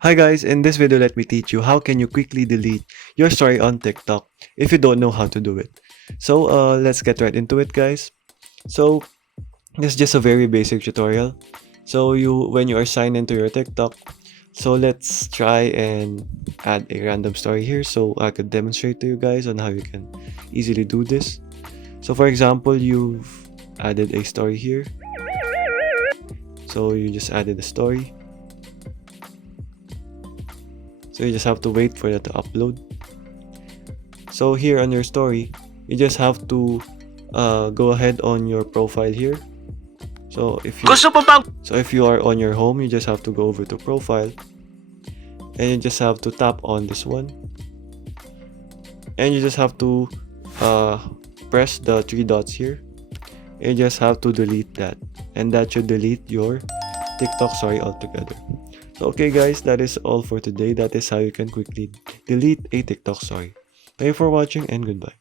Hi guys, in this video let me teach you how can you quickly delete your story on TikTok if you don't know how to do it. So let's get right into it guys. So this is just a very basic tutorial. So when you are signed into your TikTok, so let's try and add a random story here so I could demonstrate to you guys on how you can easily do this. So for example, you've added a story here. So you just added a story. So you just have to wait for that to upload. So here on your story, you just have to go ahead on your profile here. So if you are on your home, you just have to go over to profile, and you just have to tap on this one, and you just have to uh, press the three dots here. And you just have to delete that, and that should delete your TikTok story altogether. So okay guys, that is all for today. That is how you can quickly delete a TikTok story. Thank you for watching and goodbye.